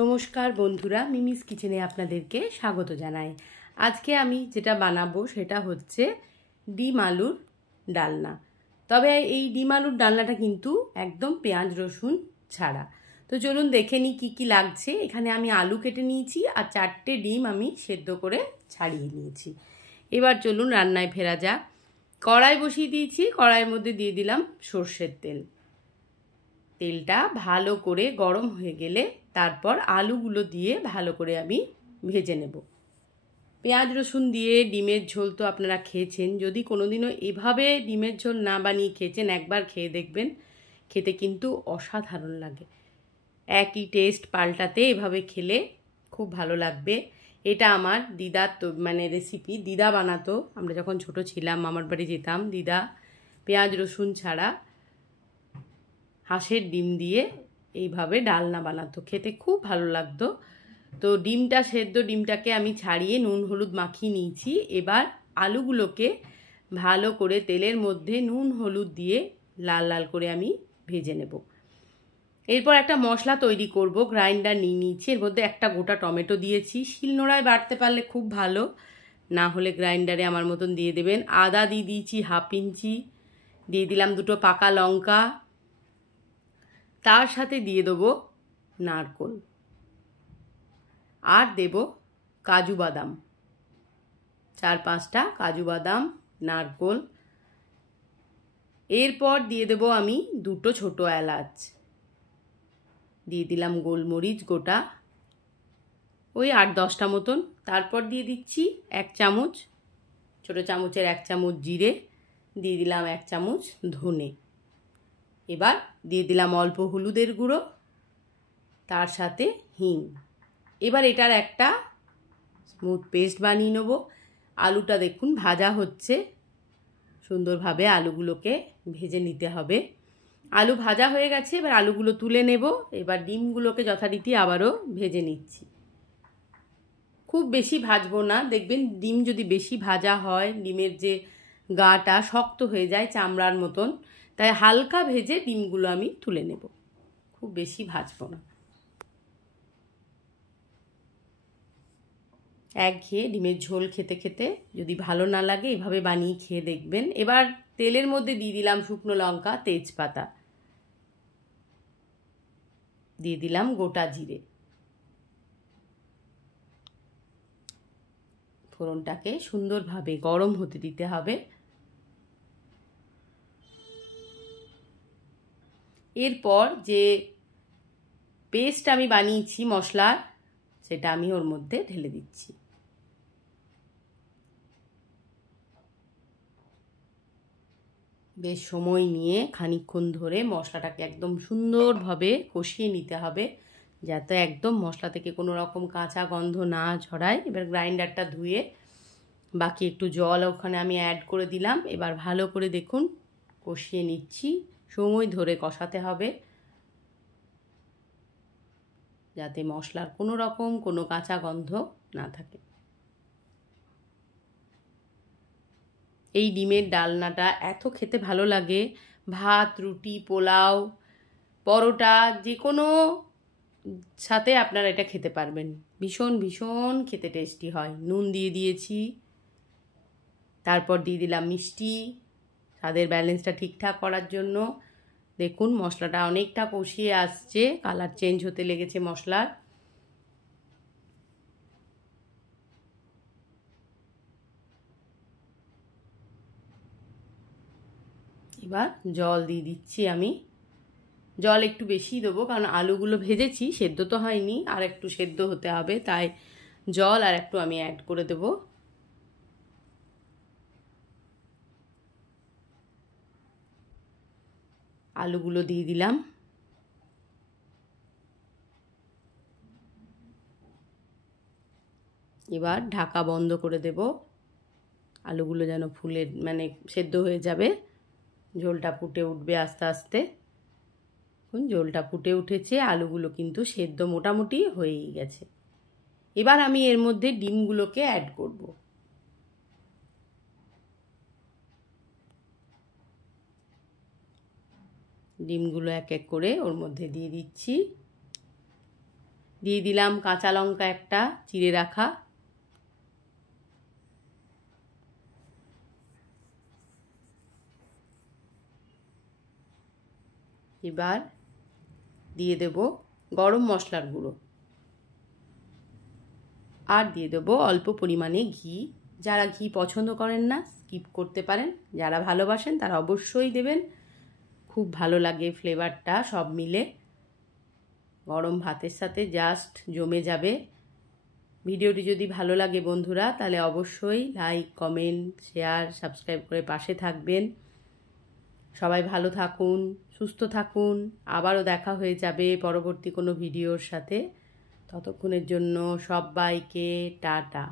নমস্কার বন্ধুরা, মিমিস কিচেনে আপনাদেরকে স্বাগত জানাই। আজকে আমি যেটা বানাবো সেটা হচ্ছে ডিম আলুর ডালনা। তবে এই ডিম আলুর ডালনাটা কিন্তু একদম পেঁয়াজ রসুন ছাড়া। তো চলুন দেখে নিই কী কী লাগছে। এখানে আমি আলু কেটে নিয়েছি আর 4টে ডিম আমি সেদ্ধ করে ছাড়িয়ে নিয়েছি। এবার চলুন রান্নায় ফেরা যাক। কড়াই বসিয়ে দিয়েছি, কড়াইয়ের মধ্যে দিয়ে দিলাম সর্ষের তেল। তেলটা ভালো করে গরম হয়ে গেলে তারপর আলুগুলো দিয়ে ভালো করে আমি ভেজে নেব। পেঁয়াজ রসুন দিয়ে ডিমের ঝোল তো আপনারা খেয়েছেন। যদি কোনোদিনও এভাবে ডিমের ঝোল না বানিয়ে খেয়েছেন, একবার খেয়ে দেখবেন, খেতে কিন্তু অসাধারণ লাগে। একই টেস্ট পাল্টাতে এভাবে খেলে খুব ভালো লাগবে। এটা আমার দিদার তো রেসিপি। দিদা বানাতো, আমরা যখন ছোট ছিলাম মামার বাড়ি যেতাম, দিদা পেঁয়াজ রসুন ছাড়া হাঁসের ডিম দিয়ে এইভাবে ডালনা বানাতো, খেতে খুব ভালো লাগতো। তো ডিমটাকে আমি ছাড়িয়ে নুন হলুদ মাখিয়ে নিয়েছি। এবার আলুগুলোকে ভালো করে তেলের মধ্যে নুন হলুদ দিয়ে লাল লাল করে আমি ভেজে নেব। এরপর একটা মশলা তৈরি করব। গ্রাইন্ডার নিয়ে নিয়েছি, এর মধ্যে একটা গোটা টমেটো দিয়েছি। শিলনোড়ায় বাটতে পারলে খুব ভালো, না হলে গ্রাইন্ডারে আমার মতন দিয়ে দেবেন। আদা দিয়ে দিয়েছি হাফ ইঞ্চি, দিয়ে দিলাম 2টো পাকা লঙ্কা, তার সাথে দিয়ে দেবো নারকোল আর দেব কাজু বাদাম, 4-5টা কাজু বাদাম, নারকোল। এরপর দিয়ে দেব আমি 2টো ছোট এলাচ, দিয়ে দিলাম গোলমরিচ গোটা ওই 8-10টা মতন। তারপর দিয়ে দিচ্ছি 1 চামচ, ছোটো চামচের 1 চামচ জিরে, দিয়ে দিলাম 1 চামচ ধনে। এবার দিয়ে দিলাম অল্প হলুদের গুঁড়ো, তার সাথে হিং। এবার এটার একটা স্মুথ পেস্ট বানিয়ে নেব। আলুটা দেখুন ভাজা হচ্ছে, সুন্দরভাবে আলুগুলোকে ভেজে নিতে হবে। আলু ভাজা হয়ে গেছে, এবার আলুগুলো তুলে নেব। এবার ডিমগুলোকে যথারীতি আবারও ভেজে নিচ্ছি। খুব বেশি ভাজবো না, দেখবেন ডিম যদি বেশি ভাজা হয় ডিমের যে গাটা শক্ত হয়ে যায় চামড়ার মতন, তাই হালকা ভেজে ডিমগুলো আমি তুলে নেব, খুব বেশি ভাজবো না। একঘেয়ে ডিমের ঝোল খেতে খেতে যদি ভালো না লাগে এভাবে বানিয়ে খেয়ে দেখবেন। এবার তেলের মধ্যে দিয়ে দিলাম শুকনো লঙ্কা, তেজপাতা, দিয়ে দিলাম গোটা জিরে। ফোড়নটাকে সুন্দরভাবে গরম হতে দিতে হবে। এরপর যে পেস্ট আমি বানিয়েছি মশলার, সেটা আমি ওর মধ্যে ঢেলে দিচ্ছি। বেশ সময় নিয়ে খানিকক্ষণ ধরে মশলাটাকে একদম সুন্দরভাবে কষিয়ে নিতে হবে, যাতে একদম মশলা থেকে কোনো রকম কাঁচা গন্ধ না ছড়ায়। এবার গ্রাইন্ডারটা ধুয়ে বাকি একটু জল ওখানে আমি অ্যাড করে দিলাম। এবার ভালো করে দেখুন কষিয়ে নিচ্ছি, সময় ধরে কষাতে হবে, যাতে মশলার কোনো রকম কোনো কাঁচা গন্ধ না থাকে। এই ডিমের ডালনাটা এত খেতে ভালো লাগে, ভাত, রুটি, পোলাও, পরোটা যে কোনো সাথে আপনারা এটা খেতে পারবেন। ভীষণ ভীষণ খেতে টেস্টি হয়। নুন দিয়ে দিয়েছি, তারপর দিয়ে দিলাম মিষ্টি, স্বাদের ব্যালেন্সটা ঠিকঠাক করার জন্য। দেখুন মশলাটা অনেকটা কষিয়ে আসছে, কালার চেঞ্জ হতে লেগেছে মশলার। এবার জল দিয়ে দিচ্ছি আমি। জল একটু বেশি দেবো, কারণ আলুগুলো ভেজেছি, সেদ্ধ তো হয়নি, আর একটু সেদ্ধ হতে হবে, তাই জল আর একটু আমি অ্যাড করে দেব। আলুগুলো দিয়ে দিলাম। এবার ঢাকা বন্ধ করে দেব, আলুগুলো যেন ফুলে সেদ্ধ হয়ে যাবে। ঝোলটা ফুটে উঠবে আস্তে আস্তে। ঝোলটা ফুটে উঠেছে, আলুগুলো কিন্তু সেদ্ধ মোটামুটি হয়েই গেছে। এবার আমি এর মধ্যে ডিমগুলোকে অ্যাড করব। ডিমগুলো এক এক করে ওর মধ্যে দিয়ে দিচ্ছি। দিয়ে দিলাম কাঁচা লঙ্কা একটা চিড়ে রাখা, এবার দিয়ে দেব গরম মশলার গুঁড়ো, আর দিয়ে দেবো অল্প পরিমাণে ঘি। যারা ঘি পছন্দ করেন না স্কিপ করতে পারেন, যারা ভালোবাসেন তারা অবশ্যই দেবেন, খুব ভালো লাগে ফ্লেভারটা সব মিলে, গরম ভাতের সাথে জাস্ট জমে যাবে। ভিডিওটি যদি ভালো লাগে বন্ধুরা তাহলে অবশ্যই লাইক, কমেন্ট, শেয়ার, সাবস্ক্রাইব করে পাশে থাকবেন। সবাই ভালো থাকুন, সুস্থ থাকুন, আবারও দেখা হয়ে যাবে পরবর্তী কোনো ভিডিওর সাথে। ততক্ষণের জন্য সবাইকে টাটা।